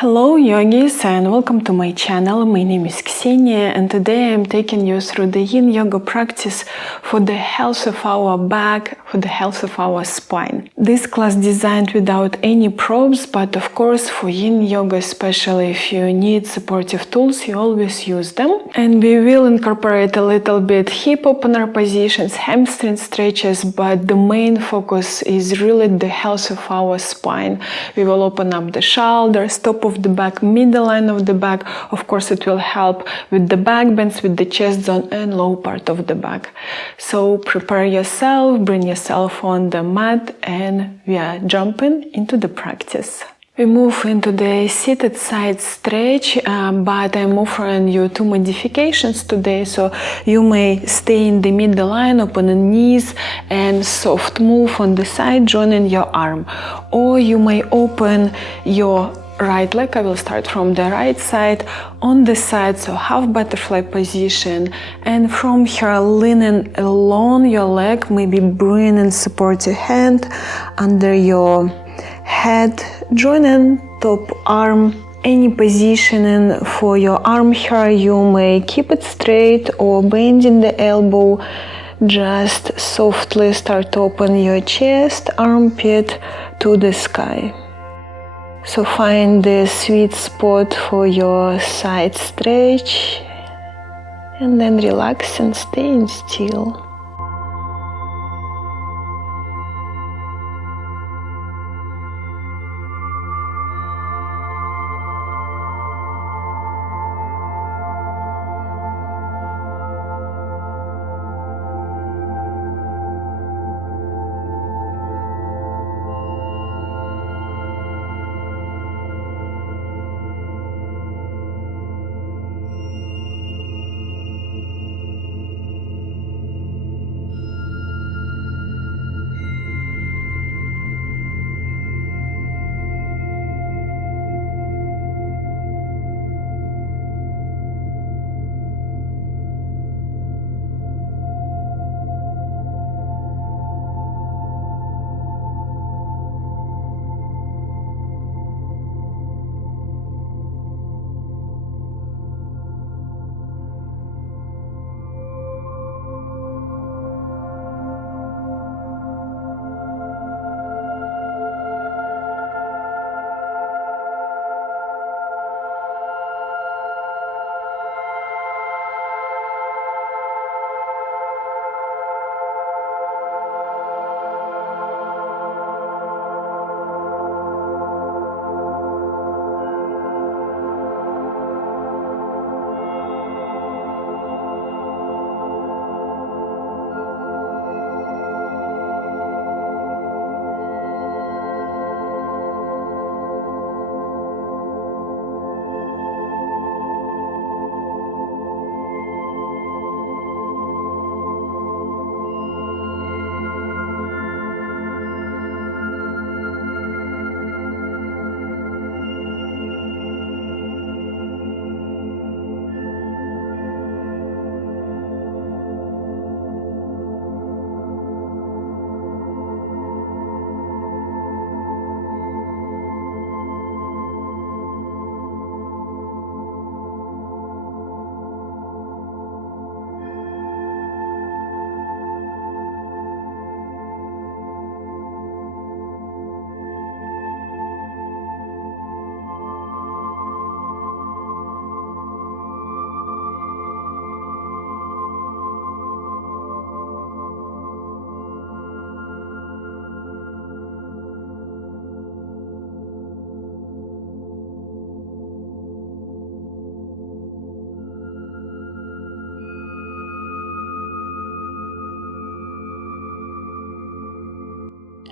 Hello yogis and welcome to my channel. My name is Ksenia and today I'm taking you through the yin yoga practice for the health of our back, for the health of our spine. This class designed without any props, but of course for yin yoga, especially if you need supportive tools, you always use them. And we will incorporate a little bit hip opener positions, hamstring stretches, but the main focus is really the health of our spine. We will open up the shoulders, top of the back, middle line of the back. Of course, it will help with the back bends, with the chest zone and low part of the back. So prepare yourself, bring yourself on the mat, and we are jumping into the practice. We move into the seated side stretch, but I'm offering you two modifications today. So you may stay in the middle line, open the knees and soft move on the side, joining your arm. Or you may open your right leg. I will start from the right side, on the side, so half butterfly position, and from here leaning along your leg, maybe bring and support your hand under your head, joining top arm. Any positioning for your arm here, you may keep it straight or bending the elbow. Just softly start to open your chest, armpit to the sky. So find the sweet spot for your side stretch and then relax and staying still.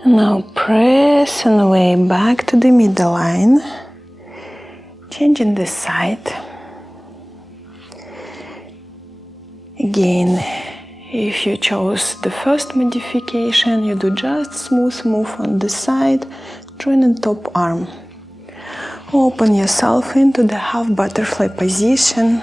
Now press on the way back to the middle line, changing the side. Again, if you chose the first modification, you do just smooth move on the side, joining top arm. Open yourself into the half butterfly position.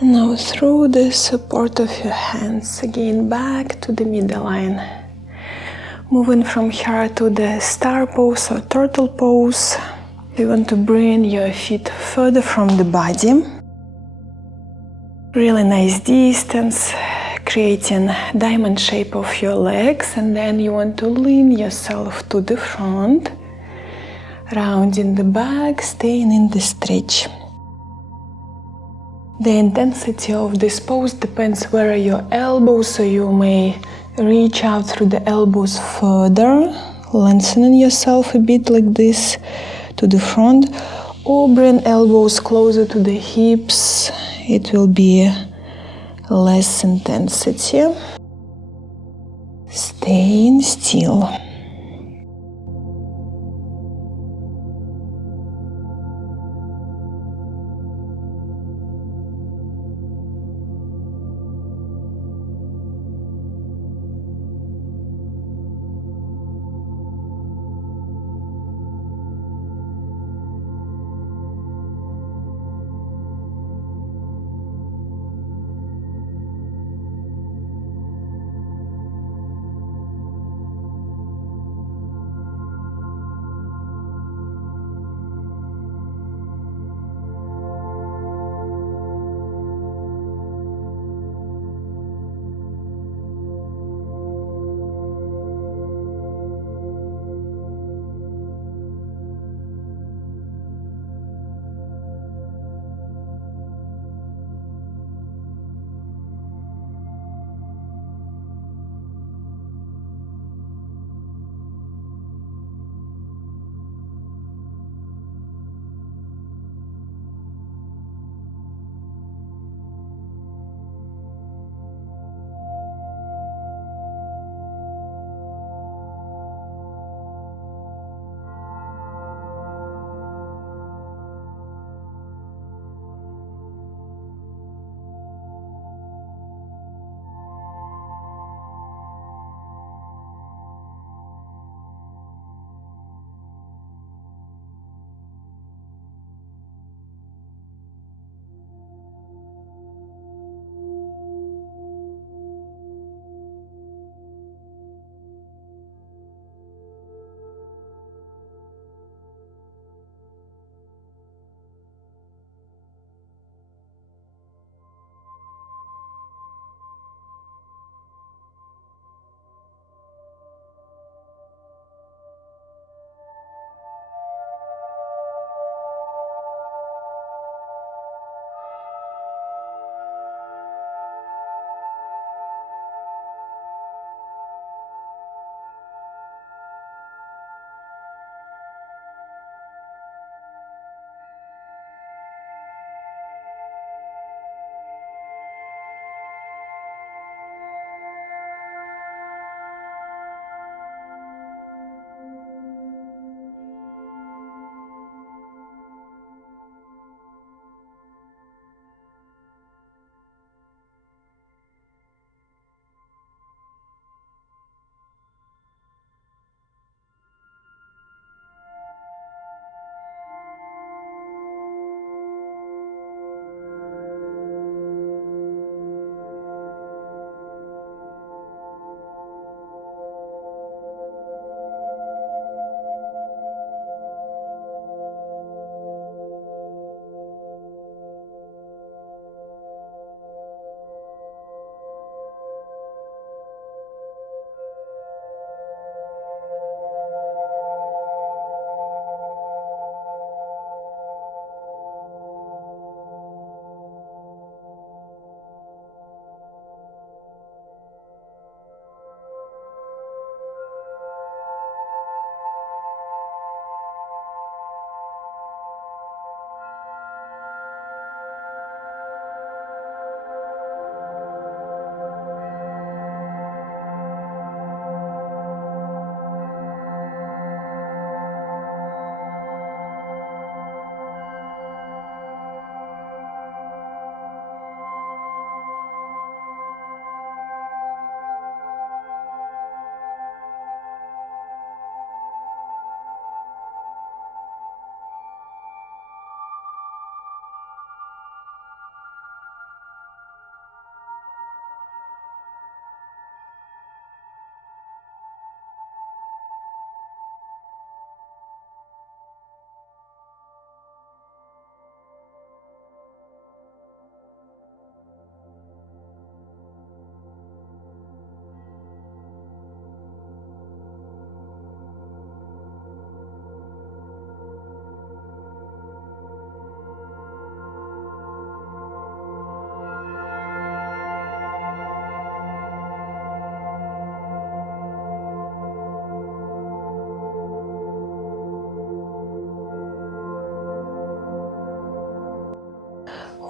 And now through the support of your hands, again back to the middle line. Moving from here to the star pose or turtle pose. You want to bring your feet further from the body. Really nice distance, creating diamond shape of your legs, and then you want to lean yourself to the front, rounding the back, staying in the stretch. The intensity of this pose depends where are your elbows, so you may reach out through the elbows further, lengthening yourself a bit like this to the front, or bring elbows closer to the hips. It will be less intensity. Staying still.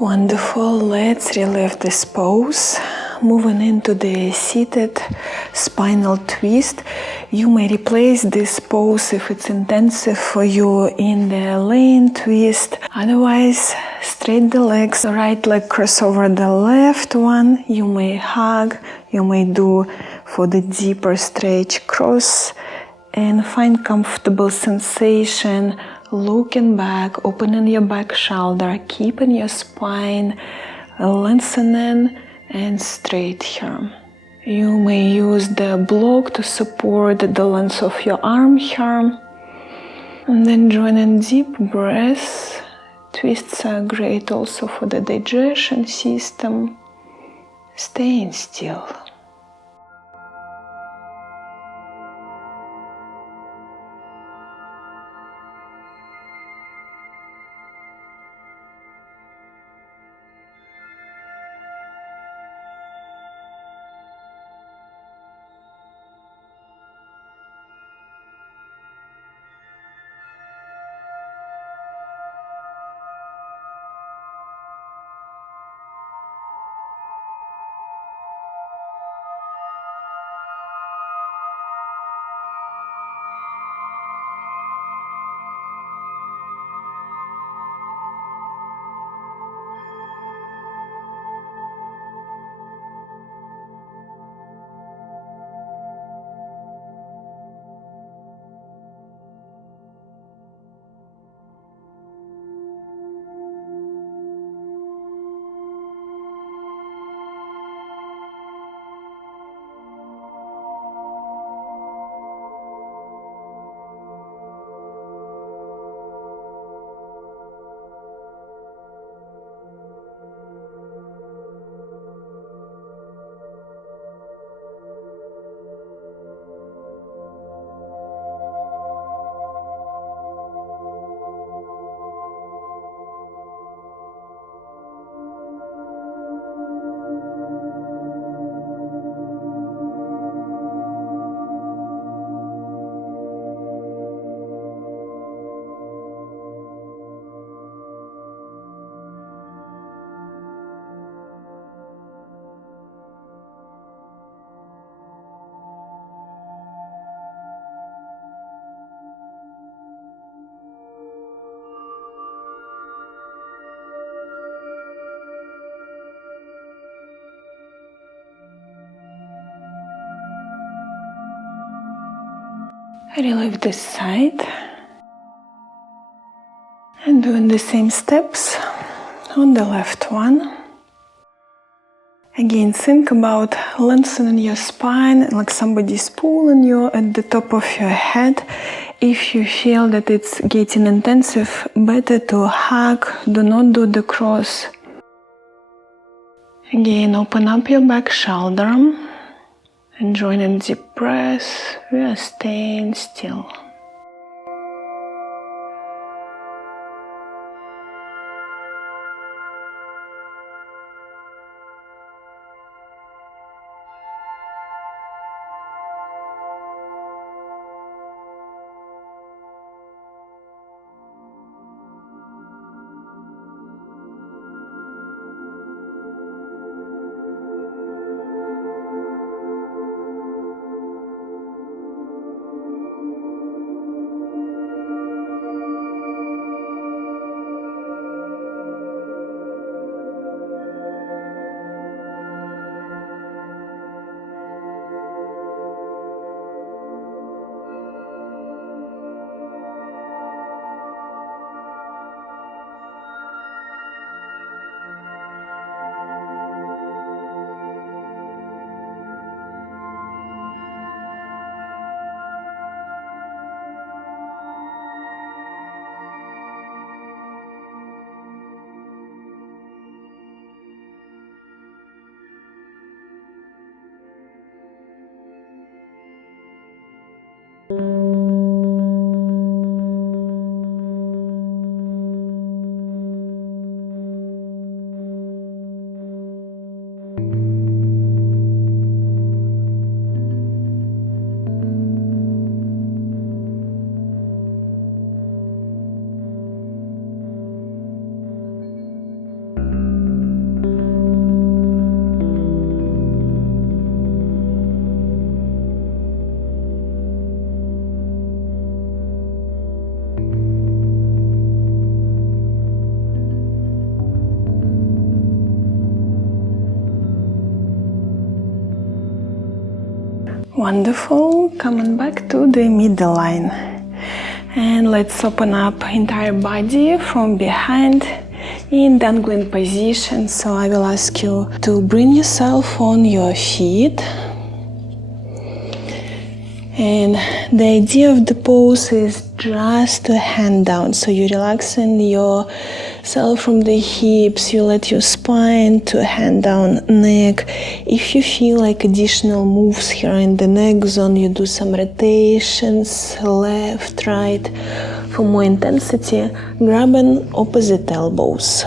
Wonderful. Let's relieve this pose. Moving into the seated spinal twist. You may replace this pose if it's intensive for you in the laying twist. Otherwise, straight the legs, right leg cross over the left one. You may hug, you may do for the deeper stretch cross and find comfortable sensation. Looking back, opening your back shoulder, keeping your spine lengthening and straight here. You may use the block to support the length of your arm here. And then joining deep breaths. Twists are great also for the digestion system. Staying still. Relieve this side and doing the same steps on the left one. Again, think about lengthening your spine like somebody's pulling you at the top of your head. If you feel that it's getting intensive, better to hug, do not do the cross. Again, open up your back shoulder. And join in deep breath, we are staying still. Wonderful. Coming back to the middle line. And let's open up entire body from behind in dangling position. So I will ask you to bring yourself on your feet. And the idea of the pose is just to hand down. So you're relaxing yourself from the hips, you let your spine to hand down neck. If you feel like additional moves here in the neck zone, you do some rotations, left, right. For more intensity, grabbing opposite elbows.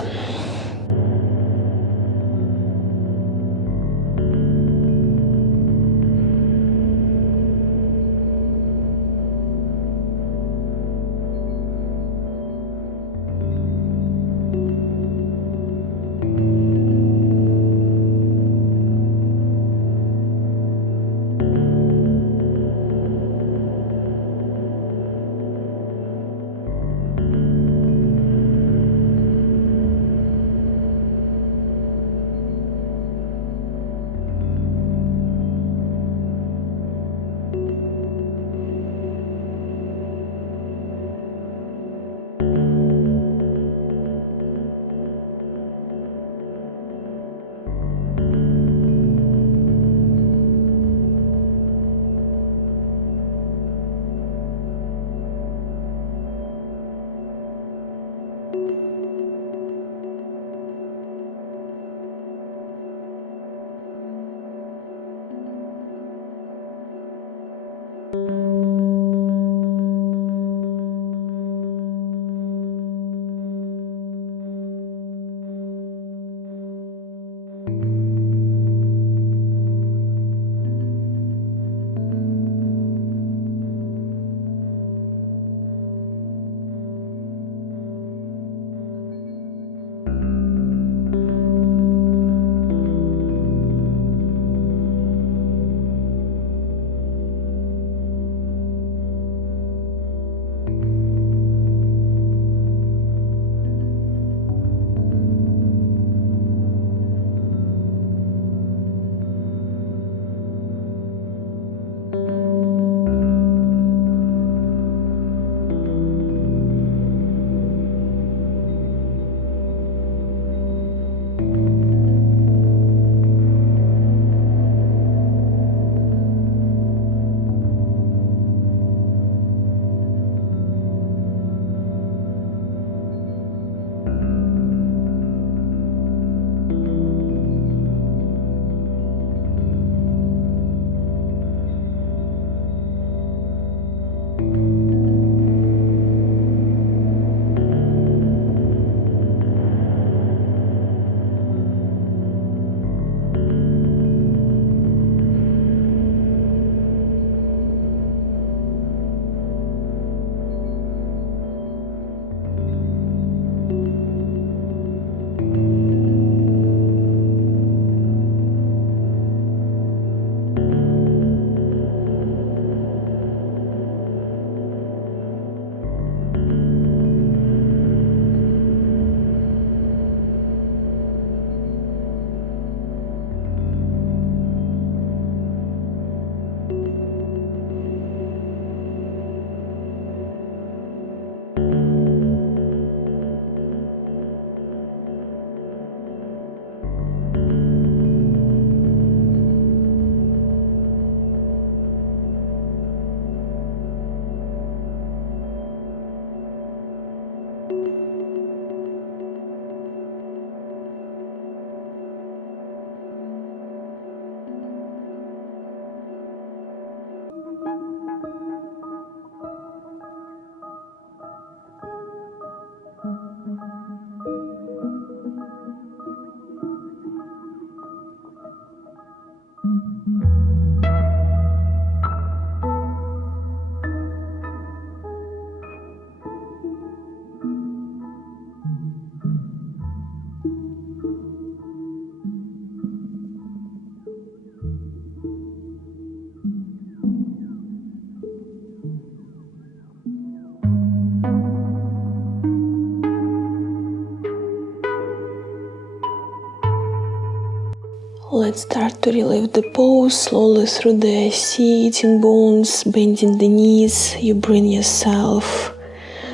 Let's start to relieve the pose slowly through the sitting bones, bending the knees. You bring yourself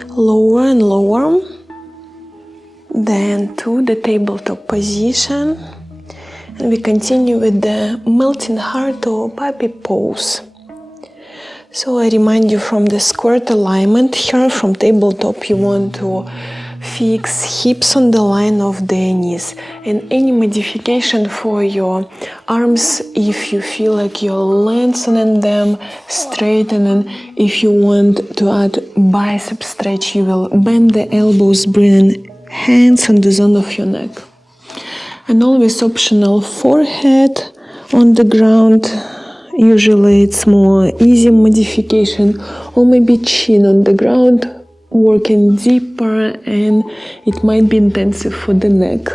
lower and lower. Then to the tabletop position. And we continue with the melting heart or puppy pose. So I remind you from the squared alignment here from tabletop, you want to fix hips on the line of the knees, and any modification for your arms if you feel like you're lengthening them, straightening. If you want to add bicep stretch, you will bend the elbows, bringing hands on the zone of your neck. And always optional forehead on the ground. Usually it's more easy modification, or maybe chin on the ground, working deeper, and it might be intensive for the neck.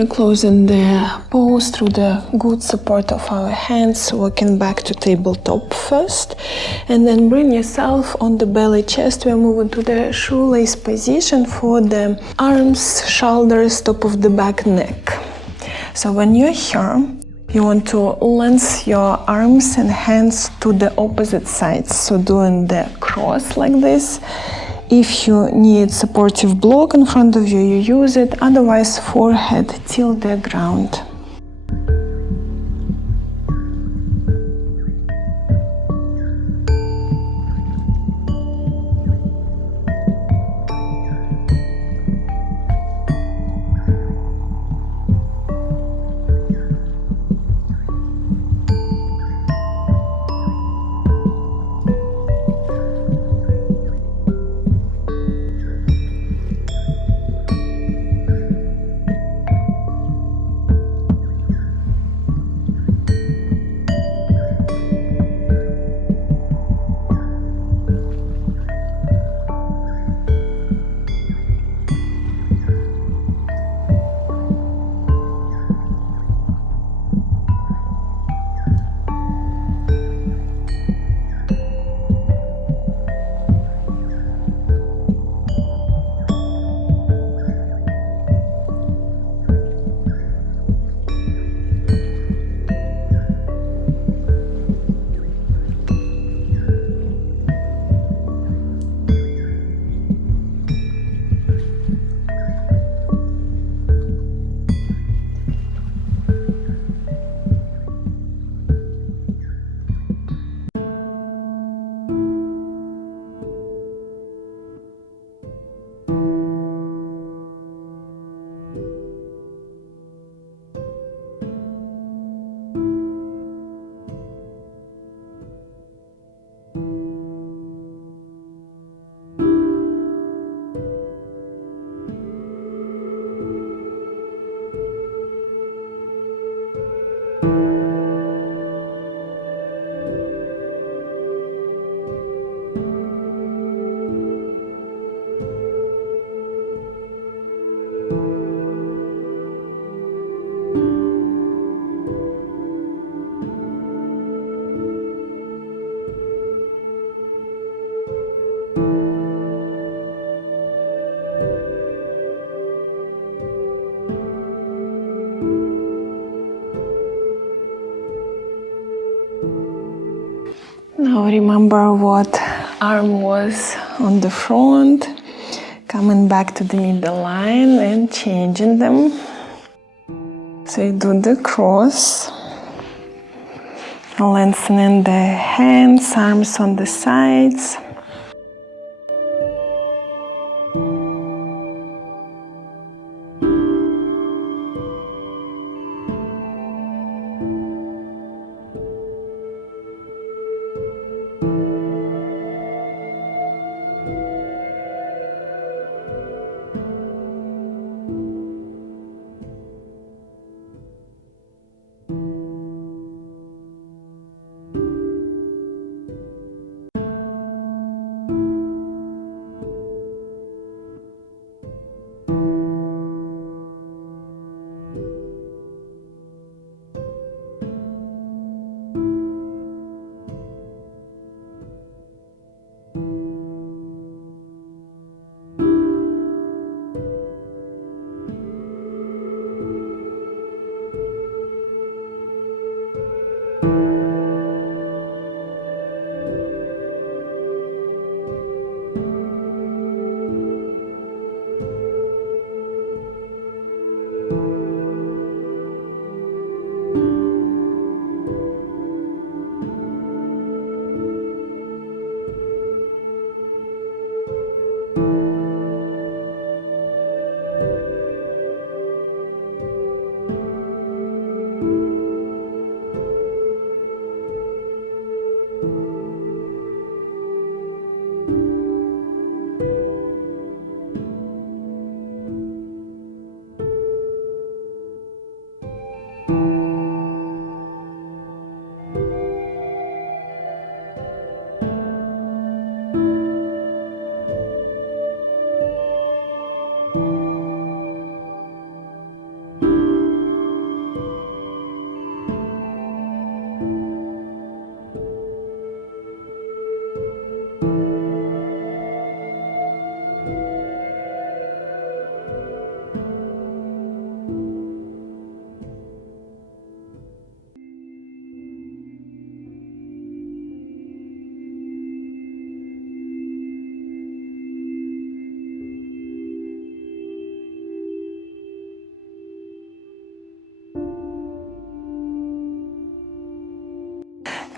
We're closing the pose through the good support of our hands, walking back to tabletop first, and then bring yourself on the belly chest. We're moving to the shoelace position for the arms, shoulders, top of the back, neck. So when you're here, you want to lengthen your arms and hands to the opposite sides, so doing the cross like this. If you need supportive block in front of you, you use it, otherwise forehead till the ground. Now remember what arm was on the front, coming back to the middle line and changing them. So you do the cross, lengthening the hands, arms on the sides.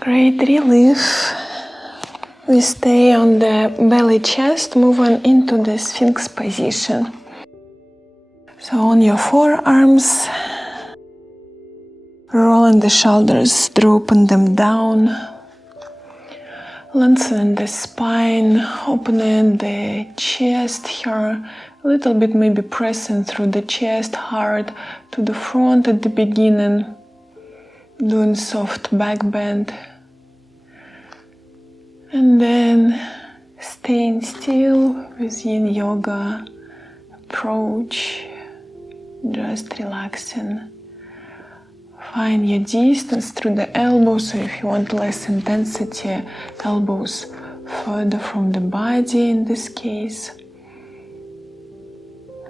Great relief. We stay on the belly chest, moving into the Sphinx position. So on your forearms, rolling the shoulders, dropping them down, lengthening the spine, opening the chest here, a little bit maybe pressing through the chest, hard to the front at the beginning, doing soft back bend. And then staying still with yin yoga approach, just relaxing. Find your distance through the elbows, so if you want less intensity, elbows further from the body in this case.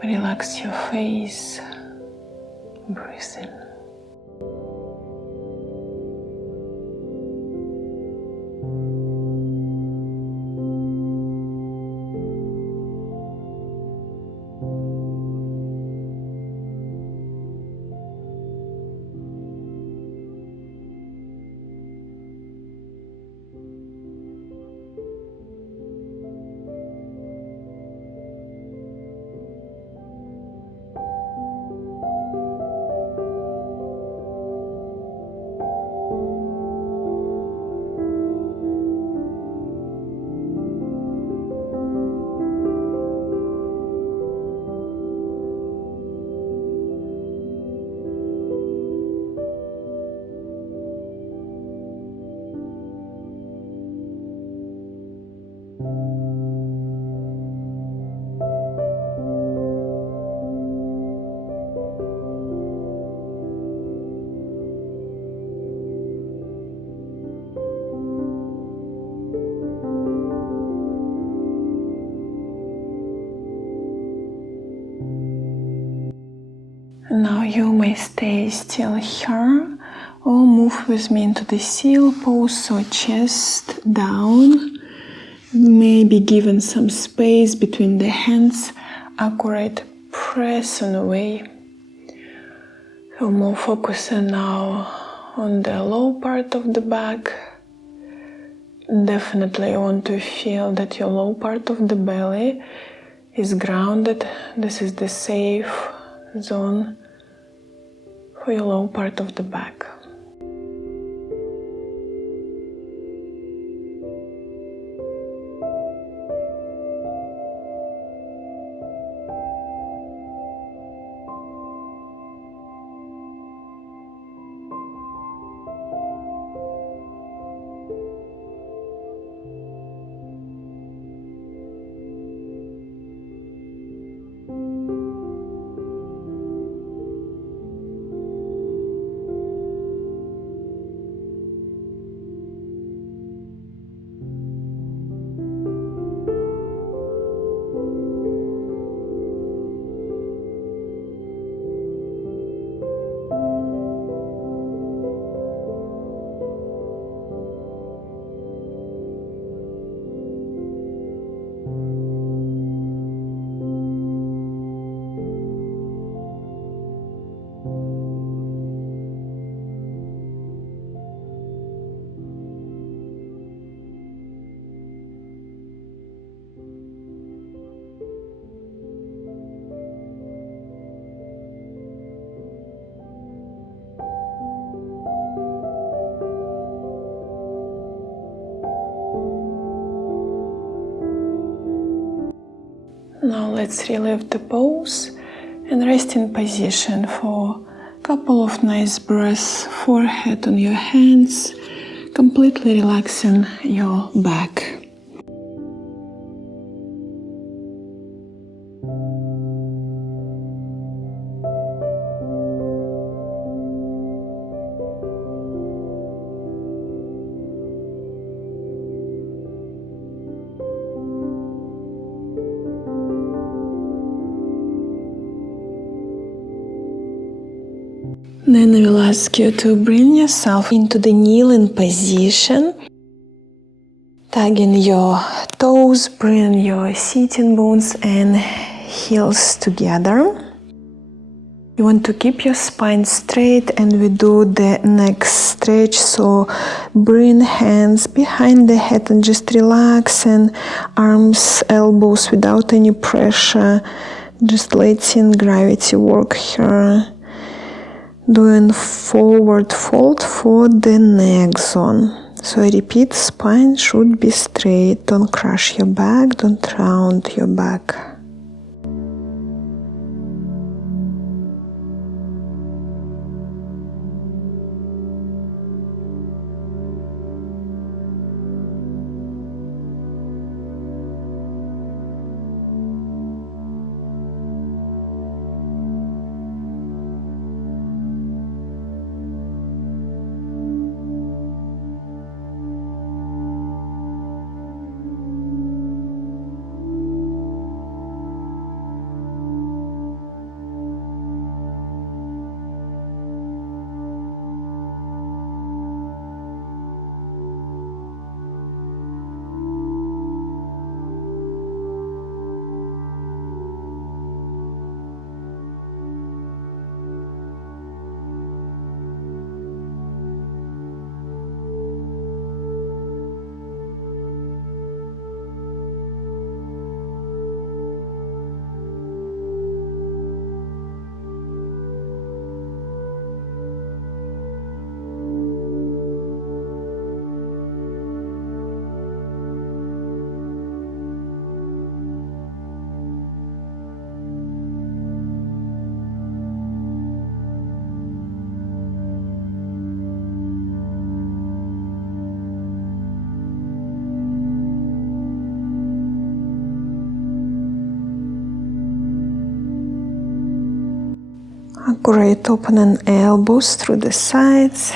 Relax your face, breathe in. Now you may stay still here or move with me into the seal pose, so chest down, maybe giving some space between the hands, accurate pressing away. So more focusing now on the low part of the back. Definitely want to feel that your low part of the belly is grounded. This is the safe zone for your low part of the back. Now let's relieve the pose and rest in position for a couple of nice breaths, forehead on your hands, completely relaxing your back. Then I will ask you to bring yourself into the kneeling position, tugging your toes, bring your sitting bones and heels together. You want to keep your spine straight, and we do the neck stretch. So bring hands behind the head and just relax, and arms, elbows without any pressure. Just letting gravity work here. Doing forward fold for the neck zone. So I repeat, spine should be straight. Don't crush your back, don't round your back. Great, opening elbows through the sides,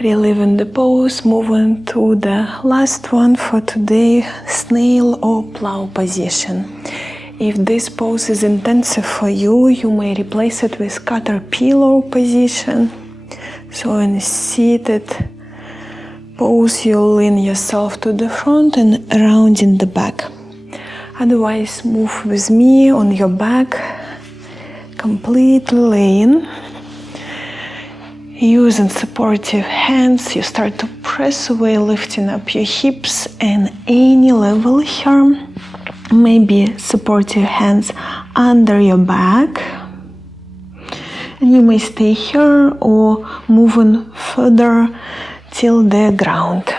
reliving the pose, moving to the last one for today, snail or plow position. If this pose is intensive for you, you may replace it with caterpillar position. So in seated pose, you'll lean yourself to the front and around in the back. Otherwise, move with me on your back, completely laying. Using supportive hands, you start to press away, lifting up your hips and any level here. Maybe supportive hands under your back. And you may stay here or moving further till the ground.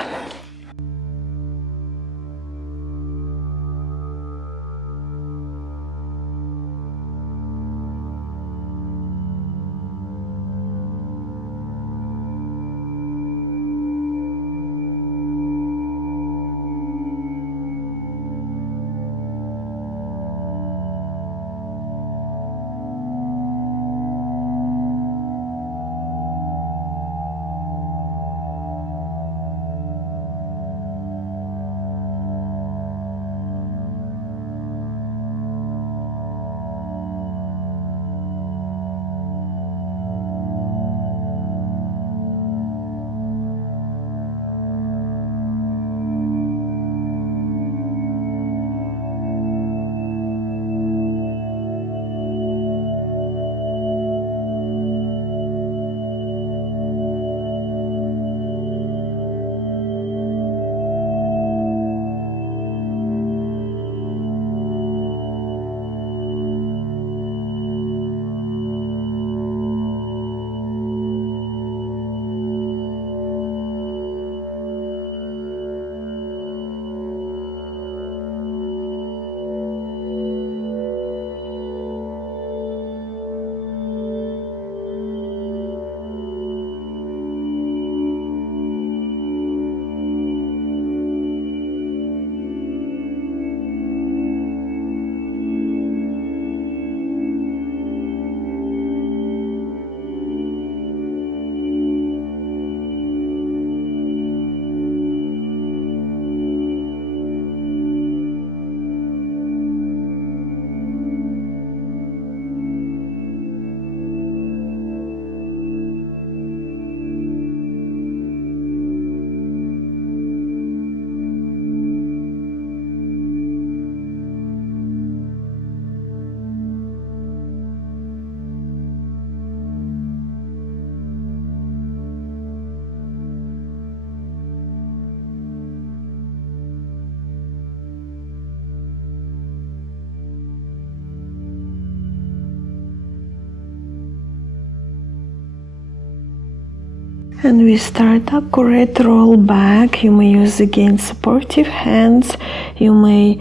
And we start accurate roll back. You may use again supportive hands. You may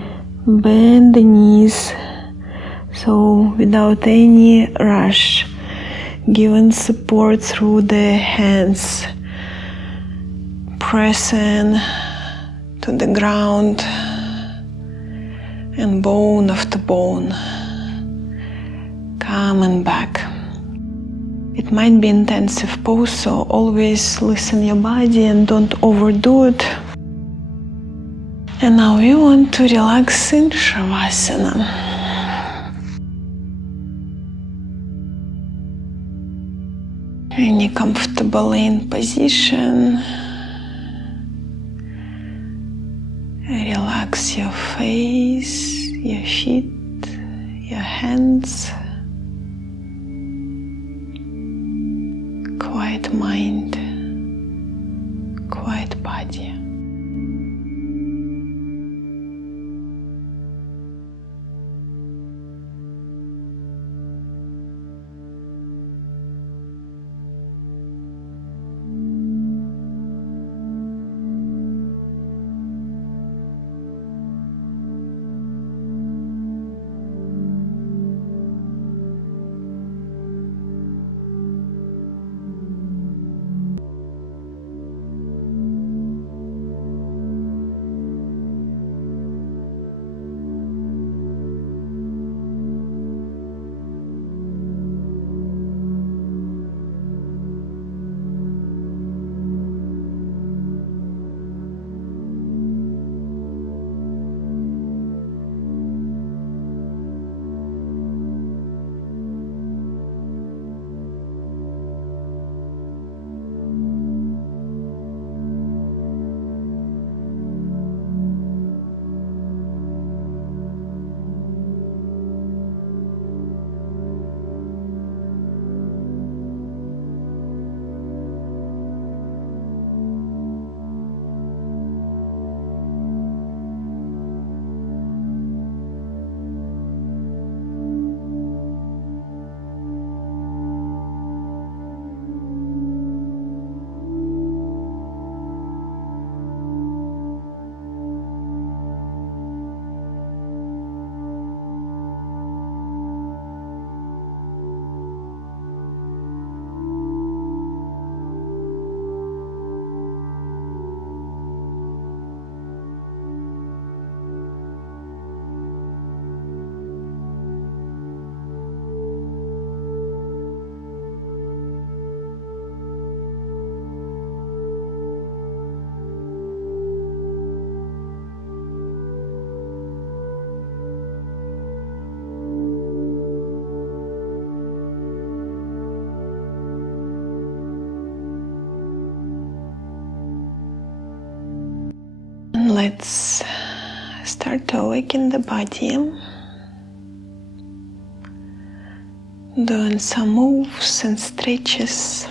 bend the knees, so without any rush, giving support through the hands, pressing to the ground and bone after bone, coming back. It might be intensive pose, so always listen your body and don't overdo it. And now we want to relax in Shavasana. Any comfortable in position. Relax your face, your feet, your hands. Quiet mind, quiet body. Let's start to awaken the body, doing some moves and stretches.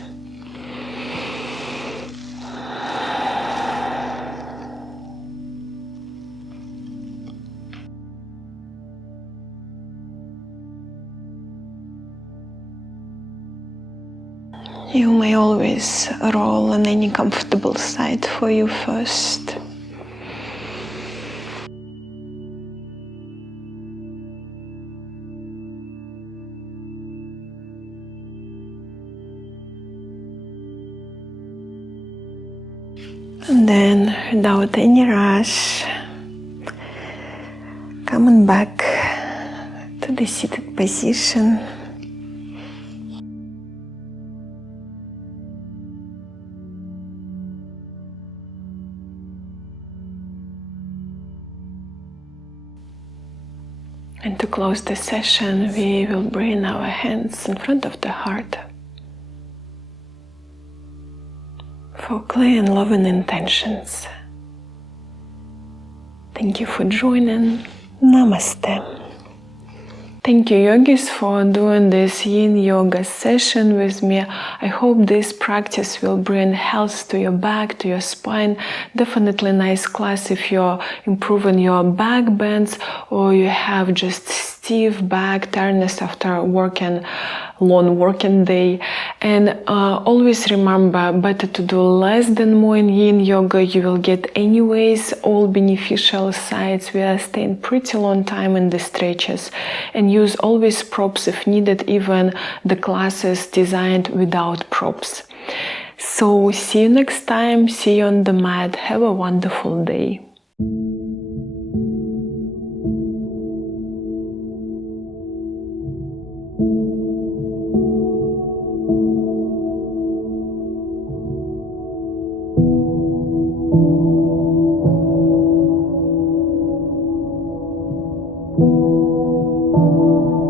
You may always roll on any comfortable side for you first. And then, without any rush, coming back to the seated position. And to close the session, we will bring our hands in front of the heart for clear and loving intentions. Thank you for joining. Namaste. Thank you, yogis, for doing this yin yoga session with me. I hope this practice will bring health to your back, to your spine. Definitely a nice class if you're improving your back bends or you have just stiff back, tiredness after long working day. And always remember, better to do less than more in yin yoga. You will get anyways all beneficial sides. We are staying pretty long time in the stretches, and use always props if needed, even the classes designed without props. So see you next time. See you on the mat. Have a wonderful day.